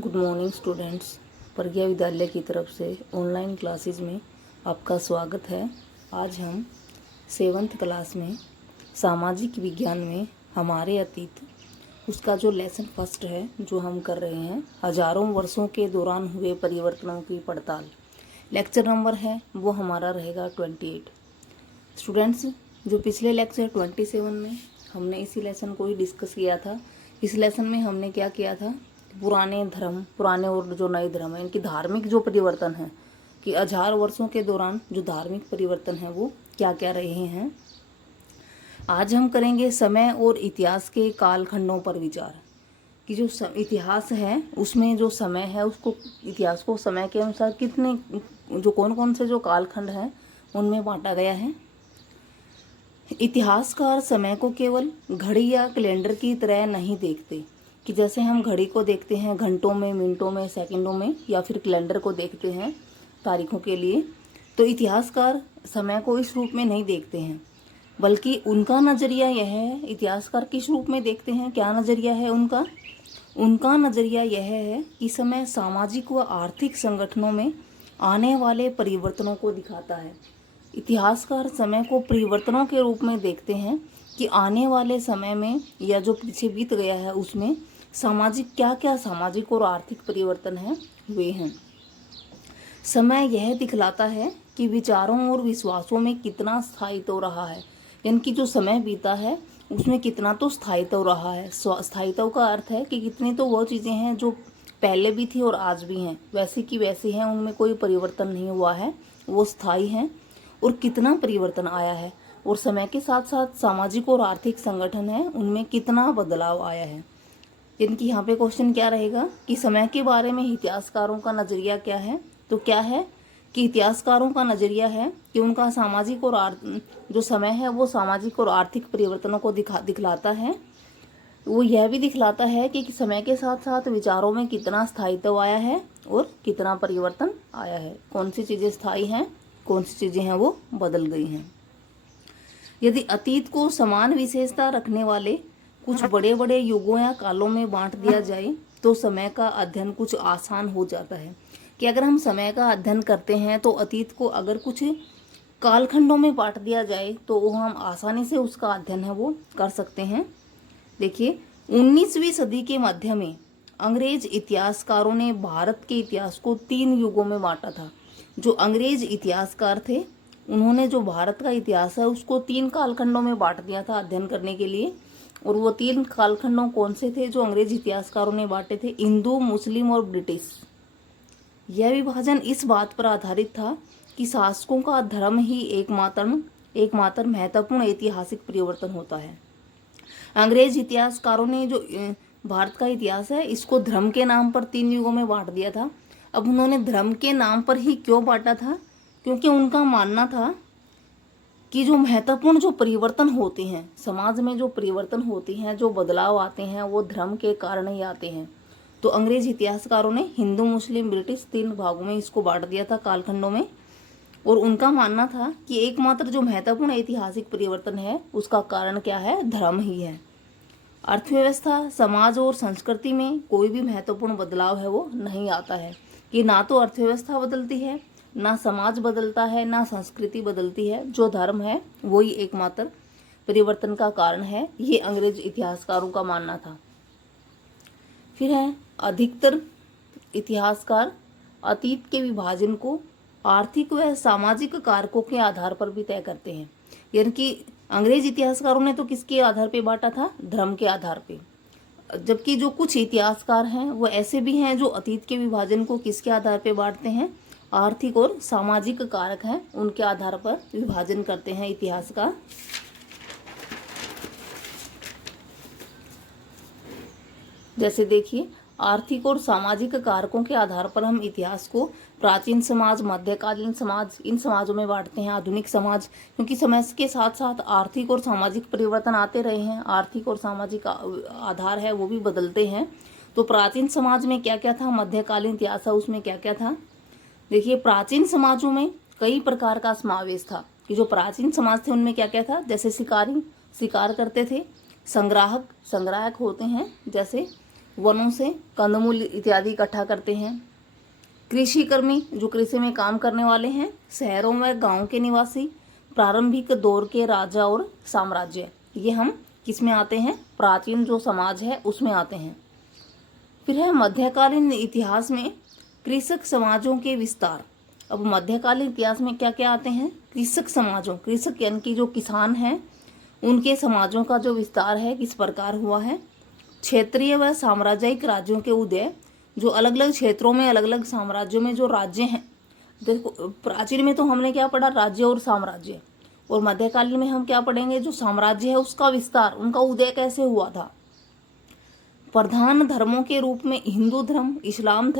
Good morning students. प्रज्ञा विद्यालय की तरफ से ऑनलाइन क्लासेस में आपका स्वागत है। आज हम 7th क्लास में सामाजिक विज्ञान में हमारे अतीत उसका जो लेसन फर्स्ट है जो हम कर रहे हैं, हजारों वर्षों के दौरान हुए परिवर्तनों की पड़ताल। लेक्चर नंबर है वो हमारा रहेगा 28। स्टूडेंट्स, जो पिछले लेक्चर 27 में हमने इसी लेसन को ही डिस्कस किया था। इस लेसन में हमने क्या किया था, पुराने और जो नए धर्म है इनकी धार्मिक जो परिवर्तन है कि हजार वर्षों के दौरान जो धार्मिक परिवर्तन है वो क्या क्या रहे हैं। आज हम करेंगे समय और इतिहास के कालखंडों पर विचार कि जो इतिहास है उसमें जो समय है उसको, इतिहास को समय के अनुसार कितने जो कौन से जो कालखंड हैं उनमें बांटा गया है। इतिहासकार समय को केवल घड़ी या कैलेंडर की तरह नहीं देखते कि जैसे हम घड़ी को देखते हैं घंटों में, मिनटों में, सेकंडों में, या फिर कैलेंडर को देखते हैं तारीखों के लिए, तो इतिहासकार समय को इस रूप में नहीं देखते हैं, बल्कि उनका नज़रिया यह है। इतिहासकार किस रूप में देखते हैं, क्या नज़रिया है उनका नज़रिया यह है कि समय सामाजिक व आर्थिक संगठनों में आने वाले परिवर्तनों को दिखाता है। इतिहासकार समय को परिवर्तनों के रूप में देखते हैं कि आने वाले समय में या जो पीछे बीत गया है उसमें क्या सामाजिक और आर्थिक परिवर्तन है हुए हैं। समय यह दिखलाता है कि विचारों और विश्वासों में कितना स्थायित्व रहा है, यानी कि जो समय बीता है उसमें कितना तो स्थायित्व रहा है। स्थायित्व का अर्थ है कि कितनी तो वो चीज़ें हैं जो पहले भी थी और आज भी हैं, वैसी की वैसी हैं, उनमें कोई परिवर्तन नहीं हुआ है, वो स्थायी हैं। और कितना परिवर्तन आया है, और समय के साथ साथ सामाजिक और आर्थिक संगठन है उनमें कितना बदलाव आया है। इनकी यहाँ पे क्वेश्चन क्या रहेगा कि समय के बारे में इतिहासकारों का नज़रिया क्या है। तो क्या है कि इतिहासकारों का नज़रिया है कि उनका सामाजिक और जो समय है वो सामाजिक और आर्थिक परिवर्तनों को दिखलाता है। वो यह भी दिखलाता है कि समय के साथ साथ विचारों में कितना स्थायित्व आया है और कितना परिवर्तन आया है, कौन सी चीज़ें स्थायी हैं, कौन सी चीज़ें हैं वो बदल गई हैं। यदि अतीत को समान विशेषता रखने वाले कुछ बड़े बड़े युगों या कालों में बांट दिया जाए तो समय का अध्ययन कुछ आसान हो जाता है। कि अगर हम समय का अध्ययन करते हैं तो अतीत को अगर कुछ कालखंडों में बांट दिया जाए तो वो हम आसानी से उसका अध्ययन है वो कर सकते हैं। देखिए, 19वीं सदी के मध्य में अंग्रेज इतिहासकारों ने भारत के इतिहास को 3 युगों में बांटा था। जो अंग्रेज इतिहासकार थे उन्होंने जो भारत का इतिहास है उसको 3 कालखंडों में बांट दिया था अध्ययन करने के लिए। और वो 3 कालखंडों कौन से थे जो अंग्रेज इतिहासकारों ने बांटे थे? हिंदू, मुस्लिम और ब्रिटिश। यह विभाजन इस बात पर आधारित था कि शासकों का धर्म ही एकमात्र महत्वपूर्ण ऐतिहासिक परिवर्तन होता है। अंग्रेज इतिहासकारों ने जो भारत का इतिहास है इसको धर्म के नाम पर 3 युगों में बांट दिया था। अब उन्होंने धर्म के नाम पर ही क्यों बांटा था? क्योंकि उनका मानना था कि जो महत्वपूर्ण जो परिवर्तन होते हैं समाज में, जो परिवर्तन होते हैं, जो बदलाव आते हैं वो धर्म के कारण ही आते हैं। तो अंग्रेज इतिहासकारों ने हिंदू, मुस्लिम, ब्रिटिश 3 भागों में इसको बांट दिया था, कालखंडों में। और उनका मानना था कि एकमात्र जो महत्वपूर्ण ऐतिहासिक परिवर्तन है उसका कारण क्या है? धर्म ही है। अर्थव्यवस्था, समाज और संस्कृति में कोई भी महत्वपूर्ण बदलाव है वो नहीं आता है। कि ना तो अर्थव्यवस्था बदलती है, ना समाज बदलता है, ना संस्कृति बदलती है। जो धर्म है वही एकमात्र परिवर्तन का कारण है, ये अंग्रेज इतिहासकारों का मानना था। फिर है, अधिकतर इतिहासकार अतीत के विभाजन को आर्थिक व सामाजिक कारकों के आधार पर भी तय करते हैं। यानी कि अंग्रेज इतिहासकारों ने तो किसके आधार पे बांटा था? धर्म के आधार पे। जबकि जो कुछ इतिहासकार हैं वो ऐसे भी हैं जो अतीत के विभाजन को किसके आधार पे बांटते हैं? आर्थिक और सामाजिक कारक हैं उनके आधार पर विभाजन करते हैं इतिहास का। जैसे देखिए, आर्थिक और सामाजिक कारकों के आधार पर हम इतिहास को प्राचीन समाज, मध्यकालीन समाज, इन समाजों में बांटते हैं। आधुनिक समाज, क्योंकि समय के साथ साथ आर्थिक और सामाजिक परिवर्तन आते रहे हैं, आर्थिक और सामाजिक आधार है वो भी बदलते हैं। तो प्राचीन समाज में क्या क्या था, मध्यकालीन इतिहास है उसमें क्या क्या था। देखिए, प्राचीन समाजों में कई प्रकार का समावेश था। कि जो प्राचीन समाज थे उनमें क्या क्या था? जैसे शिकार करते थे, संग्राहक होते हैं जैसे, वनों से कंदमूल इत्यादि इकट्ठा करते हैं। कृषि कर्मी जो कृषि में काम करने वाले हैं। शहरों व गांव के निवासी। प्रारंभिक दौर के राजा और साम्राज्य, ये हम किस में आते हैं, प्राचीन जो समाज है उसमें आते हैं। फिर है मध्यकालीन इतिहास में कृषक समाजों के विस्तार। अब मध्यकालीन इतिहास में क्या क्या आते हैं, कृषक समाजों, कृषक यानी कि जो किसान हैं उनके समाजों का जो विस्तार है किस प्रकार हुआ है। क्षेत्रीय व साम्राज्यिक राज्यों के उदय, जो अलग अलग क्षेत्रों में अलग अलग साम्राज्यों में जो राज्य हैं। देखो प्राचीन में तो हमने क्या पढ़ा, राज्य और साम्राज्य, और मध्यकालीन में हम क्या पढ़ेंगे, जो साम्राज्य है उसका विस्तार, उनका उदय कैसे हुआ था। प्रधान धर्मों के रूप में हिंदू धर्म, इस्लाम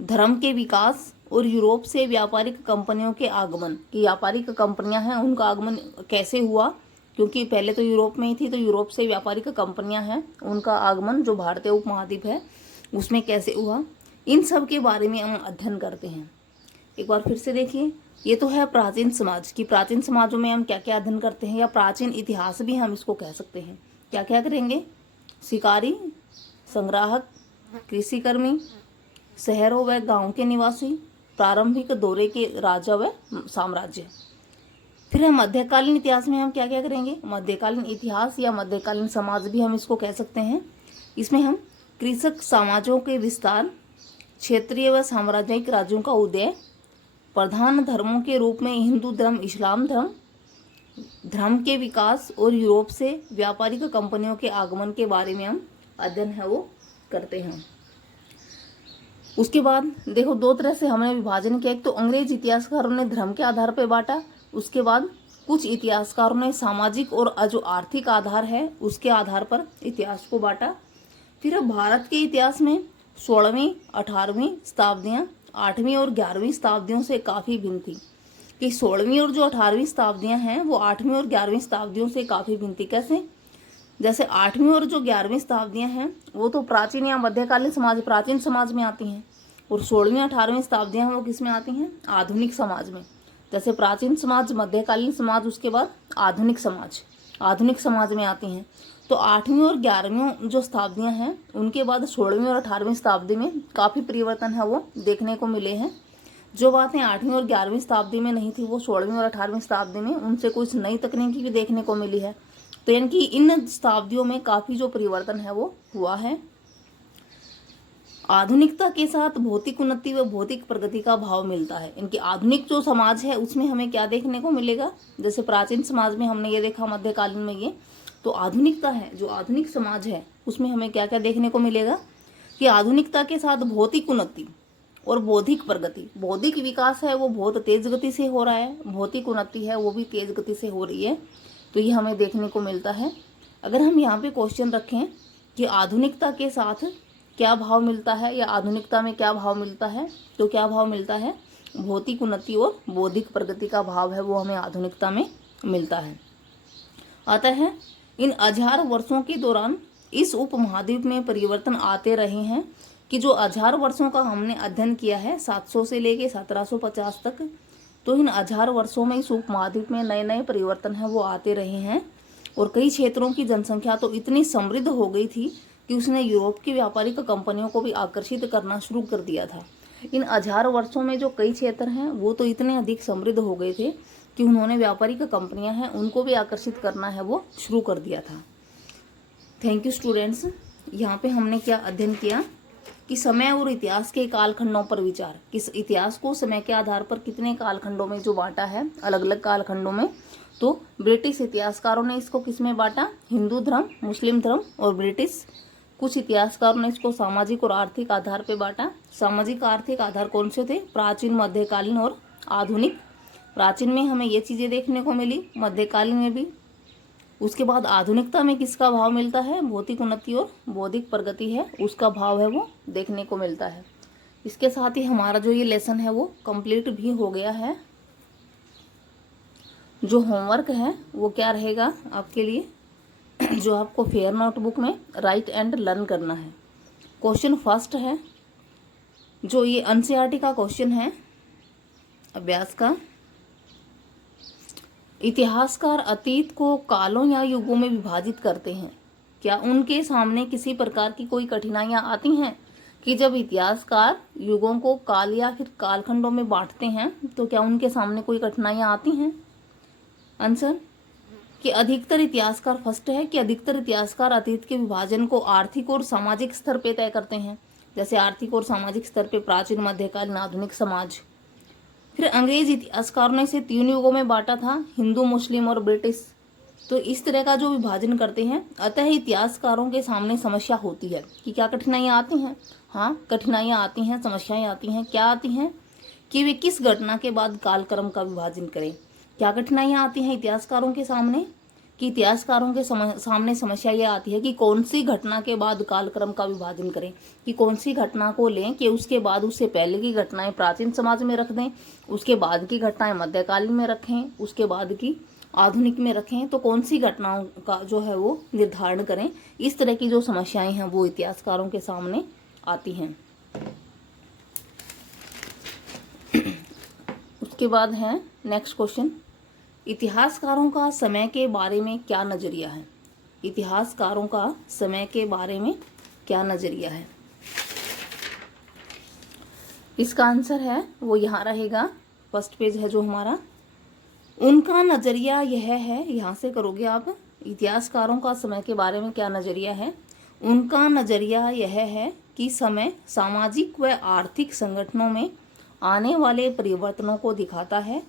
धर्म के विकास और यूरोप से व्यापारिक कंपनियों के आगमन, कि व्यापारिक कंपनियां हैं उनका आगमन कैसे हुआ, क्योंकि पहले तो यूरोप में ही थी, तो यूरोप से व्यापारिक कंपनियां हैं उनका आगमन जो भारतीय उपमहाद्वीप है उसमें कैसे हुआ, इन सब के बारे में हम अध्ययन करते हैं। एक बार फिर से देखिए, ये तो है प्राचीन समाज की, प्राचीन समाजों में हम क्या क्या अध्ययन करते हैं, या प्राचीन इतिहास भी हम इसको कह सकते हैं। क्या क्या करेंगे, शिकारी, संग्राहक, कृषि कर्मी, शहरों व गांव के निवासी, प्रारंभिक दौरे के राजा व साम्राज्य। फिर हम मध्यकालीन इतिहास में हम क्या क्या करेंगे, मध्यकालीन इतिहास या मध्यकालीन समाज भी हम इसको कह सकते हैं। इसमें हम कृषक समाजों के विस्तार, क्षेत्रीय व साम्राज्यिक राज्यों का उदय, प्रधान धर्मों के रूप में हिंदू धर्म, इस्लाम धर्म के विकास और यूरोप से व्यापारिक कंपनियों के आगमन के बारे में हम अध्ययन है वो करते हैं। उसके बाद देखो दो तरह से हमने विभाजन किया, एक तो अंग्रेज इतिहासकारों ने धर्म के आधार पर बांटा, उसके बाद कुछ इतिहासकारों ने सामाजिक और जो आर्थिक आधार है उसके आधार पर इतिहास को बांटा। फिर भारत के इतिहास में 16वीं 18वीं शताब्दियाँ 8वीं और 11वीं शताब्दियों से काफ़ी भिन्न थी, कि 16वीं और जो 18वीं शताब्दियाँ हैं वो 8वीं और 11वीं शताब्दियों से काफ़ी भिन्न थी। कैसे, जैसे 8वीं और जो 11वीं शताब्दियाँ हैं वो तो प्राचीन या मध्यकालीन समाज, प्राचीन समाज में आती हैं, और 16वीं 18वीं शताब्दियाँ हैं वो किस में आती हैं, आधुनिक समाज में। जैसे प्राचीन समाज, मध्यकालीन समाज, उसके बाद आधुनिक समाज में आती हैं। तो 8वीं और 11वीं जो शताब्दियाँ हैं उनके बाद 16वीं और 18वीं शताब्दी में काफ़ी परिवर्तन है वो देखने को मिले हैं। जो बातें 8वीं और 11वीं शताब्दी में नहीं थी वो 16वीं और 18वीं शताब्दी में उनसे कुछ नई तकनीकी भी देखने को मिली है। तो यानी कि इन शताब्दियों में काफ़ी जो परिवर्तन है वो हुआ है। आधुनिकता के साथ भौतिक उन्नति व भौतिक प्रगति का भाव मिलता है। इनकी आधुनिक जो समाज है उसमें हमें क्या देखने को मिलेगा, जैसे प्राचीन समाज में हमने ये देखा, मध्यकालीन में ये, तो आधुनिकता है, जो आधुनिक समाज है उसमें हमें क्या क्या देखने को मिलेगा कि आधुनिकता के साथ भौतिक उन्नति और बौद्धिक प्रगति, बौद्धिक विकास है वो बहुत तेज गति से हो रहा है, भौतिक उन्नति है वो भी तेज गति से हो रही है। तो ये हमें देखने को मिलता है। अगर हम यहाँ पे क्वेश्चन रखें कि आधुनिकता के साथ क्या भाव मिलता है या आधुनिकता में क्या भाव मिलता है, तो क्या भाव मिलता है, भौतिक उन्नति और बौद्धिक प्रगति का भाव है वो हमें आधुनिकता में मिलता है। अतः इन 1000 वर्षों के दौरान इस उपमहाद्वीप में परिवर्तन आते रहे हैं, कि जो 1000 वर्षों का हमने अध्ययन किया है 700 से लेके 1750 तक, तो इन 1000 वर्षों में इस उपमहाद्वीप में नए नए परिवर्तन है वो आते रहे हैं। और कई क्षेत्रों की जनसंख्या तो इतनी समृद्ध हो गई थी कि उसने यूरोप की व्यापारिक कंपनियों को भी आकर्षित करना शुरू कर दिया था। इन 1000 वर्षों में जो कई क्षेत्र हैं वो तो इतने अधिक समृद्ध हो गए थे कि उन्होंने व्यापारिक कंपनियां हैं उनको भी आकर्षित करना है वो शुरू कर दिया था। Thank you students. यहाँ पे हमने क्या अध्ययन किया कि समय और इतिहास के कालखंडों पर विचार, किस इतिहास को समय के आधार पर कितने कालखंडों में जो बांटा है, अलग अलग कालखंडों में। तो ब्रिटिश इतिहासकारों ने इसको किस में बांटा, हिंदू धर्म, मुस्लिम धर्म और ब्रिटिश। कुछ इतिहासकारों ने इसको सामाजिक और आर्थिक आधार पर बांटा। सामाजिक आर्थिक आधार कौन से थे, प्राचीन, मध्यकालीन और आधुनिक। प्राचीन में हमें ये चीज़ें देखने को मिली, मध्यकालीन में भी। उसके बाद आधुनिकता में किसका भाव मिलता है, भौतिक उन्नति और बौद्धिक प्रगति है उसका भाव है वो देखने को मिलता है। इसके साथ ही हमारा जो ये लेसन है वो कंप्लीट भी हो गया है। जो होमवर्क है वो क्या रहेगा आपके लिए, जो आपको फेयर नोटबुक में राइट एंड लर्न करना है। क्वेश्चन फर्स्ट है, जो ये एनसीईआरटी का क्वेश्चन है अभ्यास का, इतिहासकार अतीत को कालों या युगों में विभाजित करते हैं, क्या उनके सामने किसी प्रकार की कोई कठिनाइयां आती हैं कि जब इतिहासकार युगों को काल या फिर कालखंडों में बांटते हैं तो क्या उनके सामने कोई कठिनाइयां आती हैं? आंसर कि अधिकतर इतिहासकार, फर्स्ट है कि अधिकतर इतिहासकार अतीत के विभाजन को आर्थिक और सामाजिक स्तर पे तय करते हैं, जैसे आर्थिक और सामाजिक स्तर पे प्राचीन, मध्यकालीन, आधुनिक समाज। फिर अंग्रेज इतिहासकारों ने इसे 3 युगों में बांटा था, हिंदू, मुस्लिम और ब्रिटिश। तो इस तरह का जो विभाजन करते हैं, अतः इतिहासकारों के सामने समस्या होती है कि क्या कठिनाइयां आती हैं? हाँ, कठिनाइयां आती हैं, समस्याएं आती हैं। क्या आती हैं? कि वे किस घटना के बाद कालक्रम का विभाजन करें। क्या कठिनाइयां आती हैं इतिहासकारों के सामने? कि इतिहासकारों के सामने समस्या यह आती है कि कौन सी घटना के बाद कालक्रम का विभाजन करें, कि कौन सी घटना को लें कि उसके बाद उससे पहले की घटनाएं प्राचीन समाज में रख दें, उसके बाद की घटनाएं मध्यकालीन में रखें, उसके बाद की आधुनिक में रखें। तो कौन सी घटनाओं का जो है वो निर्धारण करें। इस तरह की जो समस्याएं हैं वो इतिहासकारों के सामने आती हैं। उसके बाद है नेक्स्ट क्वेश्चन, इतिहासकारों का समय के बारे में क्या नजरिया है? इतिहासकारों का समय के बारे में क्या नजरिया है? इसका आंसर है वो यहाँ रहेगा, फर्स्ट पेज है जो हमारा। उनका नजरिया यह है, यहाँ से करोगे आप, इतिहासकारों का समय के बारे में क्या नजरिया है। उनका नजरिया यह है कि समय सामाजिक व आर्थिक संगठनों में आने वाले परिवर्तनों को दिखाता है।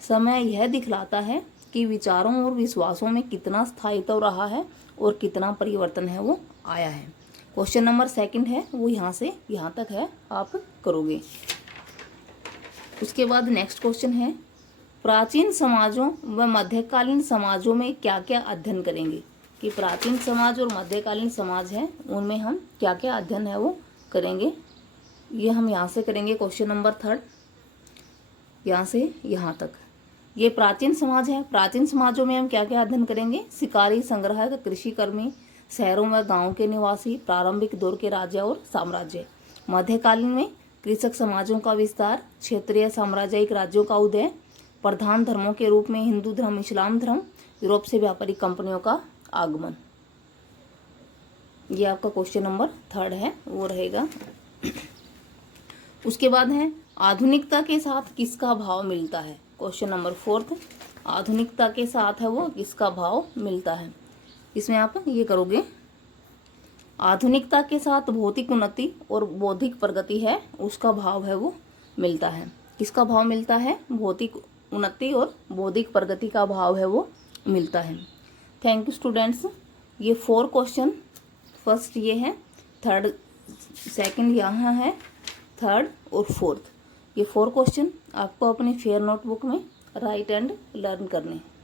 समय यह दिखलाता है कि विचारों और विश्वासों में कितना स्थायित्व रहा है और कितना परिवर्तन है वो आया है। क्वेश्चन नंबर 2 है वो यहाँ से यहाँ तक है, आप करोगे। उसके बाद नेक्स्ट क्वेश्चन है, प्राचीन समाजों व मध्यकालीन समाजों में क्या क्या अध्ययन करेंगे। कि प्राचीन समाज और मध्यकालीन समाज है उनमें हम क्या क्या अध्ययन है वो करेंगे। ये हम यहाँ से करेंगे क्वेश्चन नंबर 3, यहाँ से यहाँ तक। ये प्राचीन समाज है, प्राचीन समाजों में हम क्या क्या अध्ययन करेंगे। शिकारी, संग्राहक, कृषि कर्मी, शहरों व गाँव के निवासी, प्रारंभिक दौर के राजा और साम्राज्य। मध्यकालीन में कृषक समाजों का विस्तार, क्षेत्रीय साम्राज्यिक राज्यों का उदय, प्रधान धर्मों के रूप में हिंदू धर्म, इस्लाम धर्म, यूरोप से व्यापारिक कंपनियों का आगमन। ये आपका क्वेश्चन नंबर 3 है वो रहेगा। उसके बाद है आधुनिकता के साथ किसका भाव मिलता है। क्वेश्चन नंबर 4, आधुनिकता के साथ है वो किसका भाव मिलता है। इसमें आप ये करोगे, आधुनिकता के साथ भौतिक उन्नति और बौद्धिक प्रगति है उसका भाव है वो मिलता है। किसका भाव मिलता है? भौतिक उन्नति और बौद्धिक प्रगति का भाव है वो मिलता है। Thank you students. ये 4 क्वेश्चन, फर्स्ट ये है, 3rd, 2nd यहाँ है, 3rd और 4th। ये 4 क्वेश्चन आपको अपनी फेयर नोटबुक में राइट एंड लर्न करने हैं।